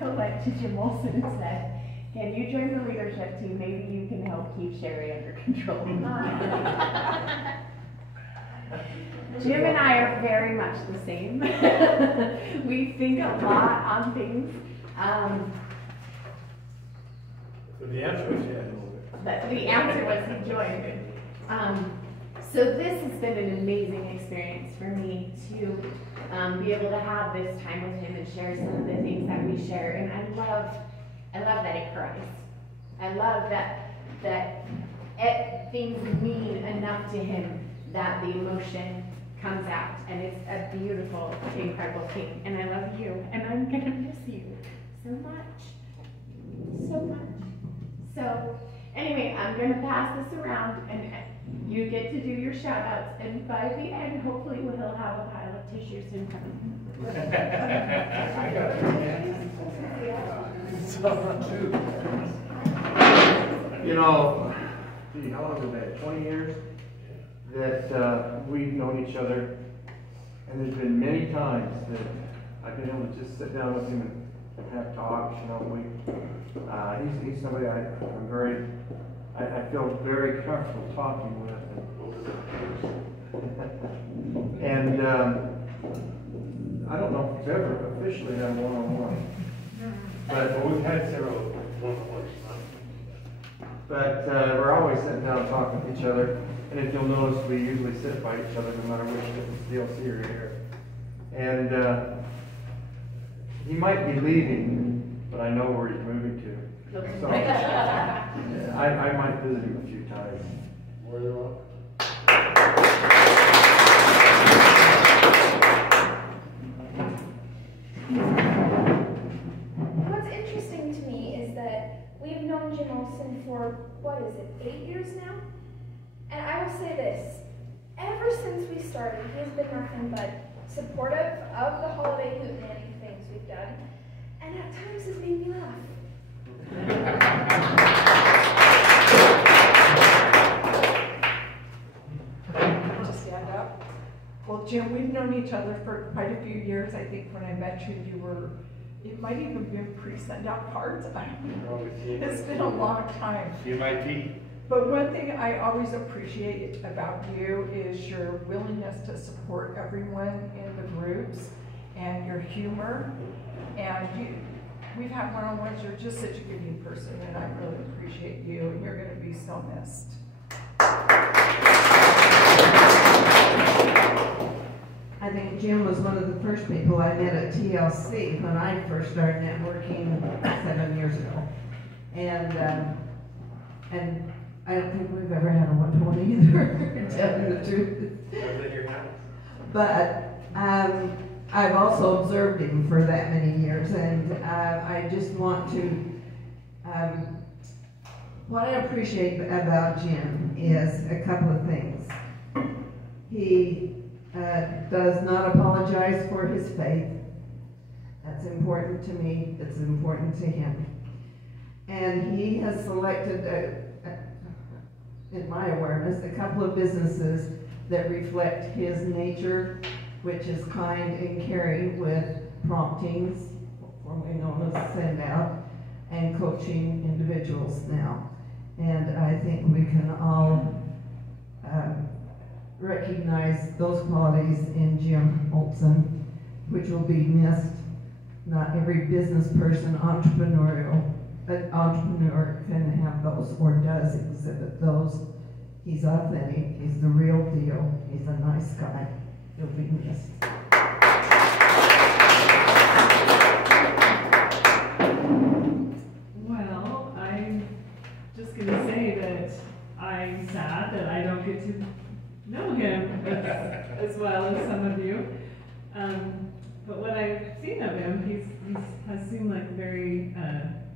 Went to Jim Olsen and said, "Can you join the leadership team? Maybe you can help keep Sherry under control." Jim and I are very much the same. We think a lot on things. But the answer was yes. The answer was he joined. So this has been an amazing experience for me to be able to have this time with him and share some of the things that we share. And I love that it cries. I love that things mean enough to him that the emotion comes out, and it's a beautiful, incredible thing. And I love you, and I'm gonna miss you so much, so much. So anyway, I'm gonna pass this around, and you get to do your shout outs, and by the end, hopefully he'll have a pile of tissues in front of him. You know, gee, how long has it been? 20 years that we've known each other, and there's been many times that I've been able to just sit down with him and have talks. You know, he's somebody I feel very comfortable talking with. And I don't know if we've ever officially done one-on-one. But we've had several one-on-ones. But we're always sitting down talking with each other. And if you'll notice, we usually sit by each other no matter which different DLC or here. And he might be leaving, but I know where he's moving to. So I might visit him a few times. More than welcome. What's interesting to me is that we've known Jim Olsen for, 8 years now? And I will say this, ever since we started, he has been nothing but supportive of the holiday hootenanny things we've done, and at times has made me laugh. To stand up. Well, Jim, we've known each other for quite a few years. I think when I met you, it might even be pre-send out cards. It's been a long time. You might be. But one thing I always appreciate about you is your willingness to support everyone in the groups and your humor. And we've had one-on-ones. You're just such a good person, and I really appreciate you, and you're going to be so missed. I think Jim was one of the first people I met at TLC when I first started networking 7 years ago. And I don't think we've ever had a one-to-one either, telling the truth. But I've also observed him for that many years, and I just want to, what I appreciate about Jim is a couple of things. He does not apologize for his faith. That's important to me. It's important to him. And he has selected, in my awareness, a couple of businesses that reflect his nature, which is kind and caring, with promptings, formerly known as send out, and coaching individuals now. And I think we can all recognize those qualities in Jim Olsen, which will be missed. Not every business person, entrepreneur can have those or does exhibit those. He's authentic, he's the real deal, he's a nice guy. He'll be missed. Well, I'm just going to say that I'm sad that I don't get to know him as well as some of you. But what I've seen of him, he has seemed like a very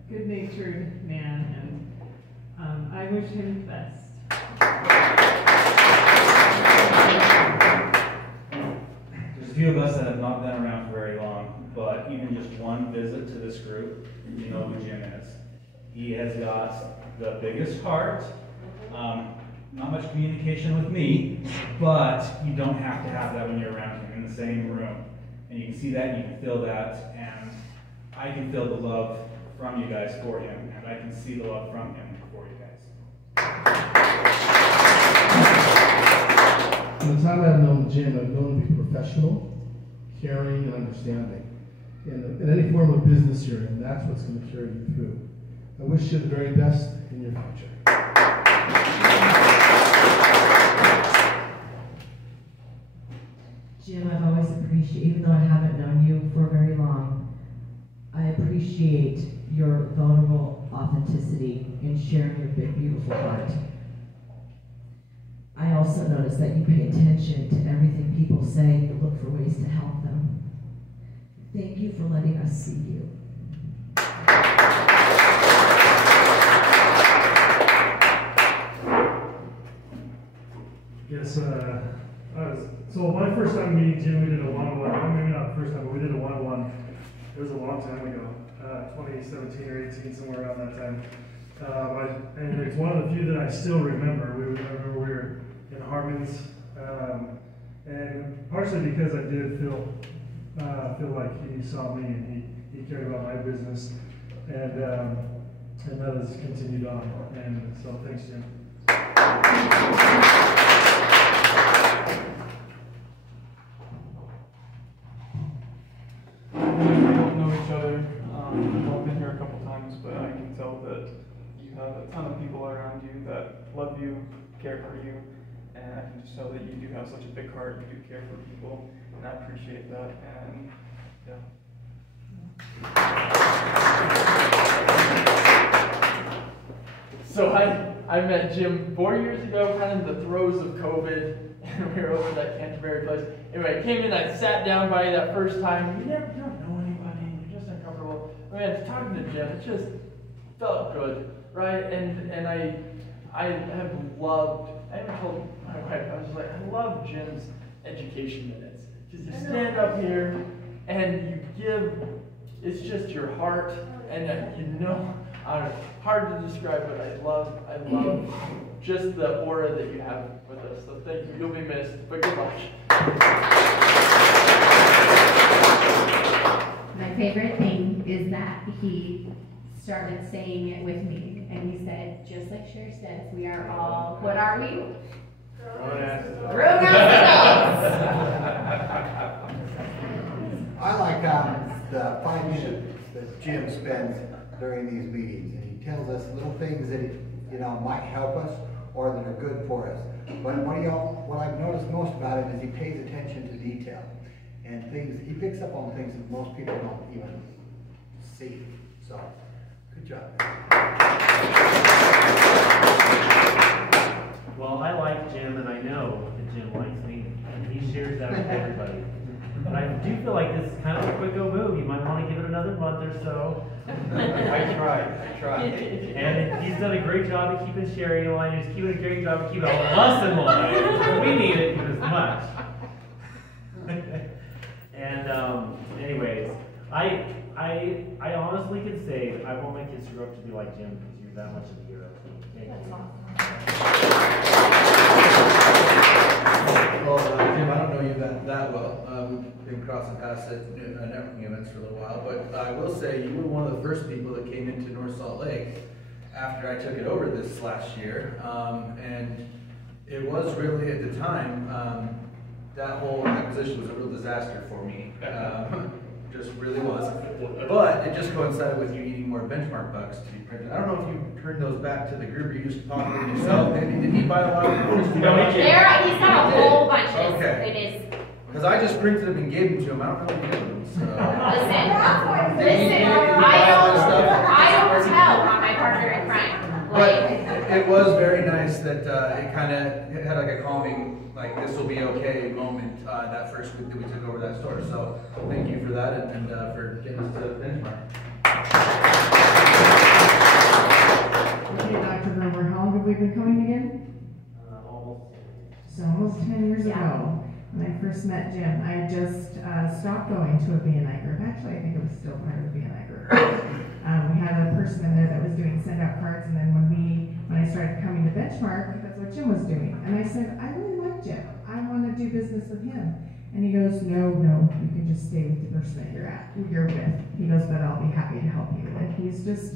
good-natured man, and I wish him the best. There's a few of us that have not been around for very long, but even just one visit to this group, you know who Jim is. He has got the biggest heart, not much communication with me, but you don't have to have that when you're around him in the same room. And you can see that, and you can feel that, and I can feel the love from you guys for him, and I can see the love from him for you guys. In the time I've known Jim, I've known him to be professional, caring, and understanding. In any form of business you're in, that's what's going to carry you through. I wish you the very best in your future. Jim, I've always appreciated, even though I haven't known you for very long, I appreciate your vulnerable authenticity in sharing your big, beautiful heart. I also notice that you pay attention to everything people say and look for ways to help them. Thank you for letting us see you. Yes, so my first time meeting Jim, we did a one-on-one, maybe not the first time, but we did a one-on-one. It was a long time ago, 2017 or 18, somewhere around that time. And it's one of the few that I still remember. We were in Harmon's, and partially because I did feel like he saw me and he cared about my business, and that has continued on. And so thanks, Jim. We don't know each other. We've all been here a couple times, but I can tell that you have a ton of people around you that love you, care for you, and I can just tell that you do have such a big heart. You do care for people, and I appreciate that. And yeah. So I met Jim 4 years ago, kind of in the throes of COVID, and we were over at that Canterbury place. Anyway, I came in, I sat down by you that first time. You don't know anybody, you're just uncomfortable. I mean, talking to Jim, it just felt good, right? And I have loved, I even told my wife, I was like, I love Jim's education minutes. Because you stand up here and you give, it's just your heart, and hard to describe, but I love just the aura that you have with us. So thank you. You'll be missed, but good luck. My favorite thing is that he started saying it with me, and he said, just like Cher says, we are all, what are we? Grown-ass adults. I like the 5 minutes that Jim spends during these meetings, and he tells us little things that might help us or that are good for us. But what I've noticed most about him is he pays attention to detail and things. He picks up on things that most people don't even see. So, good job. Well, I like Jim, and I know that Jim likes me, and he shares that with everybody. But I do feel like this is kind of a quick-go move. You might want to give it another month or so. I tried. And he's done a great job of keeping Sherry in line. He's doing a great job of keeping all of us in line. We need it as much. And anyways, I honestly can say I want my kids to grow up to be like Jim because you're that much of a hero. Thank you. Well, Jim, I don't know you that well. We've been crossing paths at networking events for a little while, but I will say you were one of the first people that came into North Salt Lake after I took it over this last year, and it was really at the time that whole acquisition was a real disaster for me. Just really was. But it just coincided with you needing more benchmark bucks to be printed. I don't know if you turned those back to the group or you just pocketed them yourself. Maybe did he buy a lot of them? He's got a whole bunch. Okay. It is. Because I just printed them and gave them to him. I don't know what he did with them. So. Listen, I don't tell on my partner in crime. But it was very nice that it kind of had like a calming, like this will be okay moment that first week that we took over that store. So thank you for that and for getting us to Benchmark. Okay, Dr. Romer, how long have we been coming again? So almost 10 years ago, when I first met Jim, I just stopped going to a BNI group. Actually, I think it was still part of the BNI group. We had a person in there that was doing send-out cards, and then when I started coming to Benchmark, that's what Jim was doing. And I said, I really like Jim. I want to do business with him. And he goes, no, you can just stay with the person that you're with. He goes, but I'll be happy to help you. And he's just,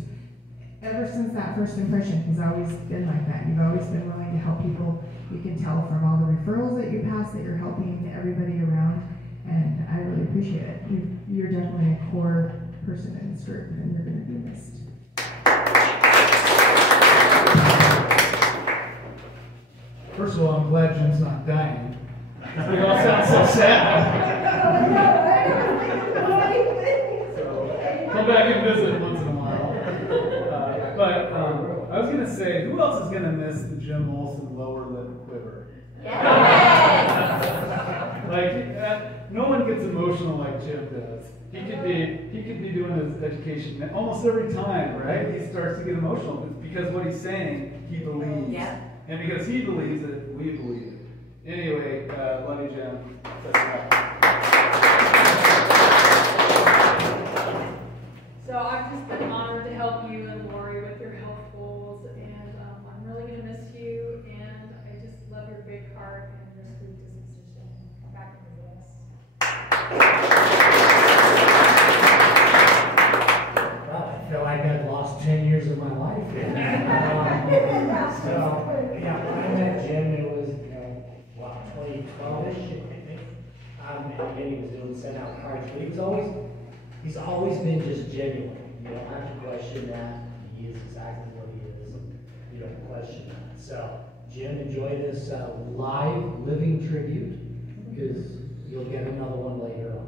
ever since that first impression, he's always been like that. You've always been willing to help people. You can tell from all the referrals that you pass that you're helping everybody around. And I really appreciate it. You're definitely a core person in this group, and you're going to be missed. First of all, I'm glad Jim's not dying. We all sound so sad. So, come back and visit once in a while. But I was going to say, who else is going to miss the Jim Olsen lower lip quiver? Like, no one gets emotional like Jim does. He could be doing his education almost every time, right? He starts to get emotional. It's because what he's saying, he believes. Yeah. And because he believes it, we believe it. Anyway, love you, Jim. So I've just been honored to help you and Lori with your health goals, and I'm really going to miss you, and I just love your big heart and your sweet disposition. Come back and visit us. Well, I feel like I've lost 10 years of my life. So, yeah, when I met Jim, it was, 2012-ish, I think. And he was doing sent out cards, but he's always been just genuine. You don't have to question that. He is exactly what he is. You don't question that. So, Jim, enjoy this live living tribute, because you'll get another one later on.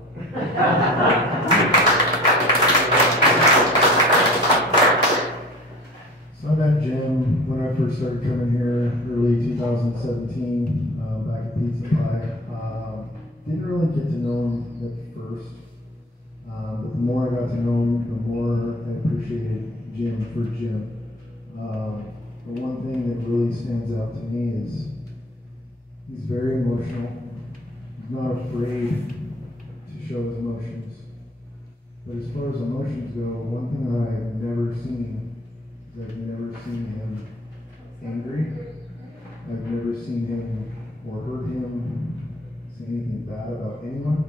So I met Jim when I first started coming here, early 2017, back at Pizza Pie. Didn't really get to know him at first, but the more I got to know him, the more I appreciated Jim for Jim. The one thing that really stands out to me is he's very emotional. He's not afraid to show his emotions. But as far as emotions go, one thing that I've never seen, I've never seen him angry. I've never seen him or heard him say anything bad about anyone.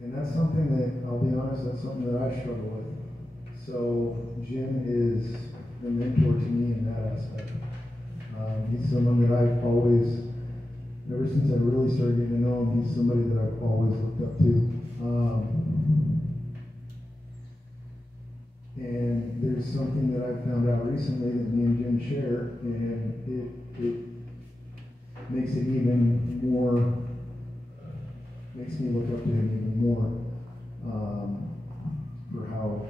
And that's something that, I'll be honest, that's something that I struggle with. So Jim is a mentor to me in that aspect. He's someone that I've always, ever since I really started getting to know him, he's somebody that I've always looked up to. And there's something that I found out recently that me and Jim share, and it makes it even more, makes me look up to him even more for how,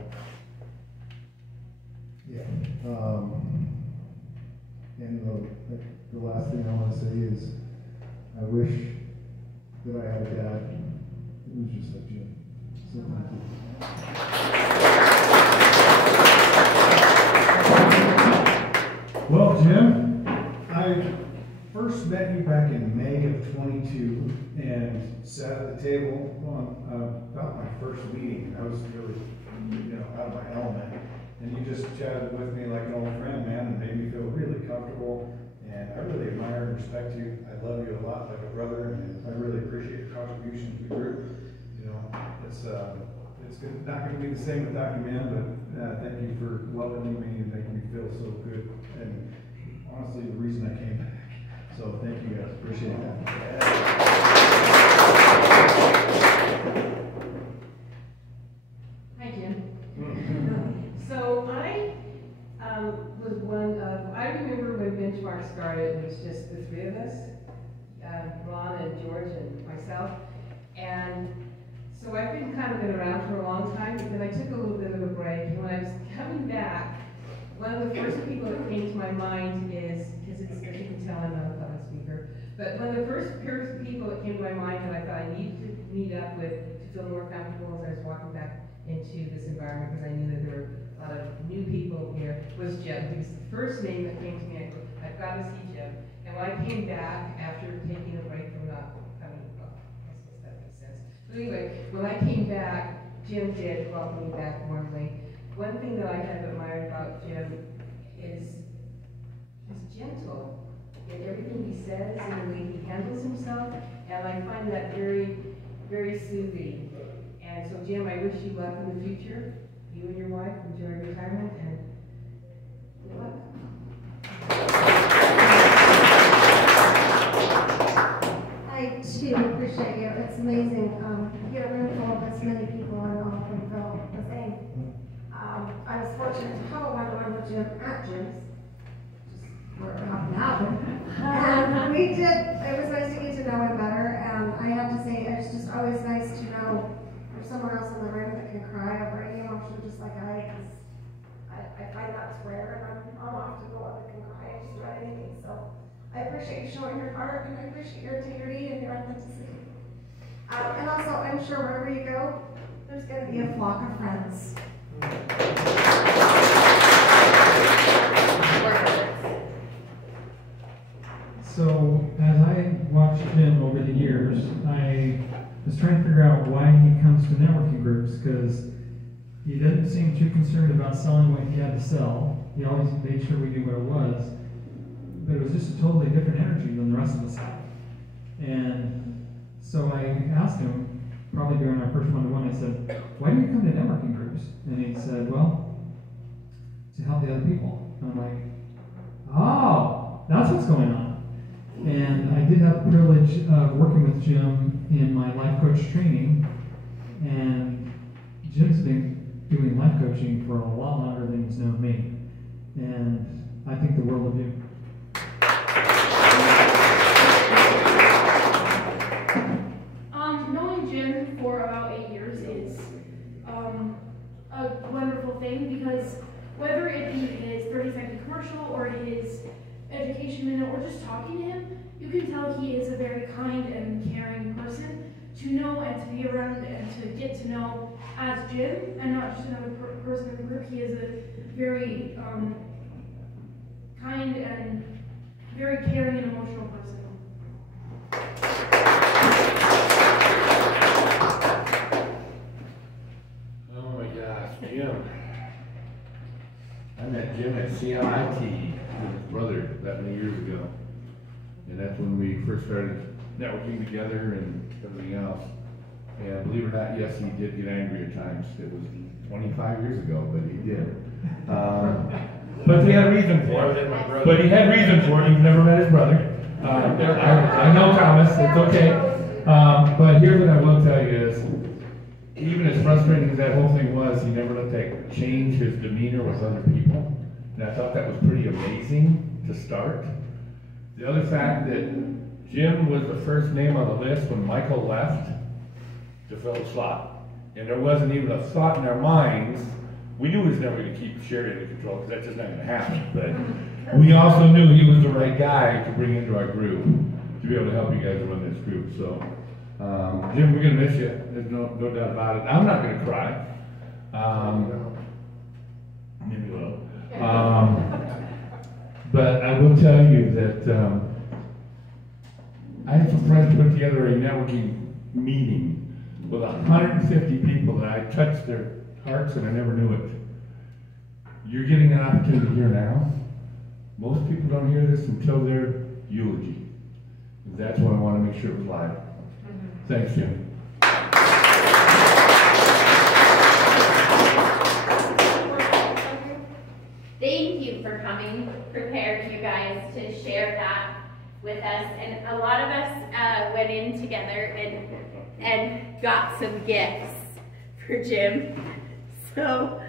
and the last thing I want to say is I wish that I had a dad who was just like Jim. So thank you. Well, Jim, I first met you back in May of 22 and sat at the table on about my first meeting. I was really, out of my element. And you just chatted with me like an old friend, man, and made me feel really comfortable. And I really admire and respect you. I love you a lot like a brother, and I really appreciate your contribution to the group. It's not going to be the same without you, man, but thank you for welcoming me and making me feel so good. And honestly, the reason I came back. So thank you guys, appreciate that. Hi, Jim. So I was one of, I remember when Benchmark started, it was just the three of us, Ron and George and myself. And so I've been around for a long time, but then I took a little bit of a break. And when I was coming back, one of the first people that came to my mind is, because it's, as you can tell, I'm not a public speaker, but one of the first people that came to my mind that I thought I needed to meet up with to feel more comfortable as I was walking back into this environment, because I knew that there were a lot of new people here, was Jim. He was the first name that came to me. I've got to see Jim. And when I came back after taking a break from not coming, well, I suppose that makes sense. But anyway, when I came back, Jim did welcome me back warmly. One thing that I have admired about Jim is he's gentle. in everything he says and the way he handles himself, and I find that very, very soothing. And so, Jim, I wish you luck in the future. You and your wife enjoy retirement, and good luck. I too appreciate you. It's amazing. You get a room full of this many people and all can feel the same. I was fortunate to have a one-on-one with Jim at Jim's. For half an hour. And we did, it was nice to get to know him better, and I have to say, it's just always nice to know there's someone else in the room that can cry over any emotion just like I, because I find that's rare, and I'm often the one that can cry just about anything, so I appreciate you showing your heart, and I appreciate your integrity and your authenticity. And also, I'm sure wherever you go, there's going to be a flock of friends. So, as I watched Jim over the years, I was trying to figure out why he comes to networking groups, because he didn't seem too concerned about selling what he had to sell. He always made sure we knew what it was, but it was just a totally different energy than the rest of us had. And so I asked him, probably during our first one-to-one, I said, why do you come to networking groups? And he said, well, to help the other people. And I'm like, oh, that's what's going on. And I did have the privilege of working with Jim in my life coach training, and Jim's been doing life coaching for a lot longer than he's known me, and I think the world of you. Knowing Jim for about 8 years is a wonderful thing, because whether it be his 30-second commercial or his education minute or just talking to him, you can tell he is a very kind and caring person to know and to be around and to get to know as Jim, and not just another person in the group. He is a very kind and very caring and emotional person. Oh my gosh, Jim. I met Jim at CMIT with his brother that many years ago. And that's when we first started networking together and everything else. And believe it or not, yes, he did get angry at times. It was 25 years ago, but he did. But he had a reason for it. But he had reason for it. You've never met his brother. I know Thomas, it's okay. But here's what I will tell you is, even as frustrating as that whole thing was, he never let that change his demeanor with other people. And I thought that was pretty amazing to start. The other fact that Jim was the first name on the list when Michael left to fill the slot. And there wasn't even a thought in our minds. We knew he was never going to keep Sherry under control, because that's just not going to happen. But we also knew he was the right guy to bring into our group to be able to help you guys run this group. So, Jim, we're going to miss you. There's no doubt about it. I'm not going to cry. Maybe a little. But I will tell you that I had some friends put together a networking meeting with 150 people that I touched their hearts and I never knew it. You're getting an opportunity here now. Most people don't hear this until their eulogy. And that's why I want to make sure it was live. Thanks, Jim. Thank you for coming prepared, you guys, to share that with us. And a lot of us went in together and got some gifts for Jim. So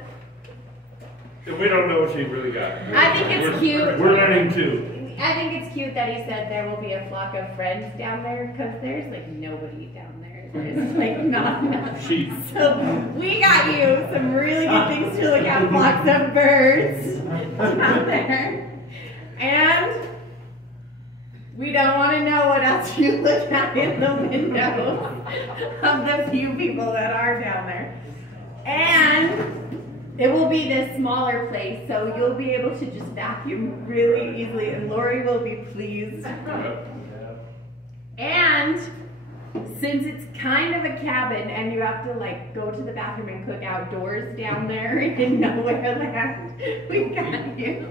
we don't know what she really got. I think it's cute. We're learning too. I think it's cute that he said there will be a flock of friends down there, because there's like nobody down there. There's like not enough. So we got you some really good things to look at, flocks of birds down there. And we don't want to know what else you look at in the windows of the few people that are down there. And it will be this smaller place, so you'll be able to just vacuum really easily, and Lori will be pleased. And since it's kind of a cabin and you have to like go to the bathroom and cook outdoors down there in nowhere land, we got you.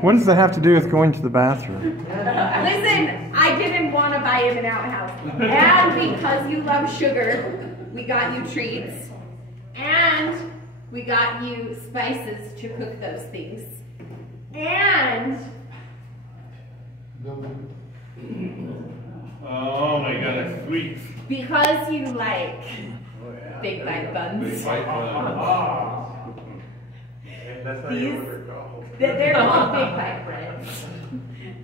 What does that have to do with going to the bathroom? Listen, I didn't want to buy him an outhouse. And because you love sugar, we got you treats. And we got you spices to cook those things. And Oh my God, that's sweet. because you like big bite buns. Big bite buns. That's not These- what they're called. They're called big bite breads.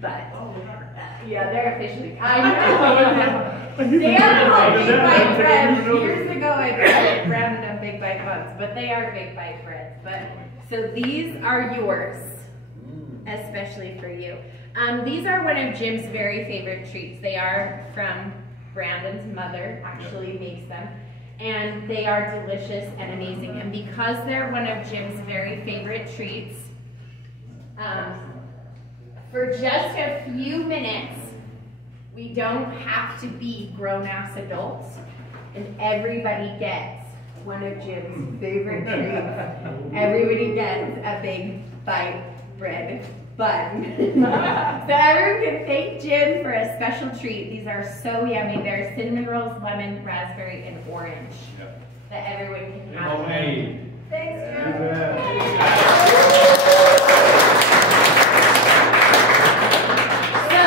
But yeah, they're officially. I know. They are called big bite breads. Years ago, I branded them big bite buns, but they are big bite breads. But so these are yours, especially for you. These are one of Jim's very favorite treats. They are from Brandon's mother, actually makes them. And they are delicious and amazing. And because they're one of Jim's very favorite treats, for just a few minutes, we don't have to be grown-ass adults, and everybody gets one of Jim's favorite treats. Everybody gets a big bite bread bun. So everyone can thank Jim for a special treat. These are so yummy. They're cinnamon rolls, lemon, raspberry, and orange. That everyone can have. Homemade. Thanks, Jim. So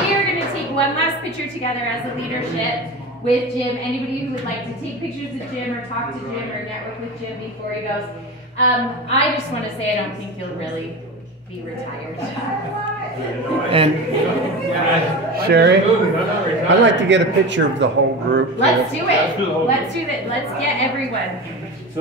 we are going to take one last picture together as a leadership with Jim. Anybody who would like to take pictures of Jim or talk to Jim or network with Jim before he goes. I just want to say I don't think you'll really be retired. And Sherry, I'd like to get a picture of the whole group. Let's do it. Let's do that. Let's get everyone.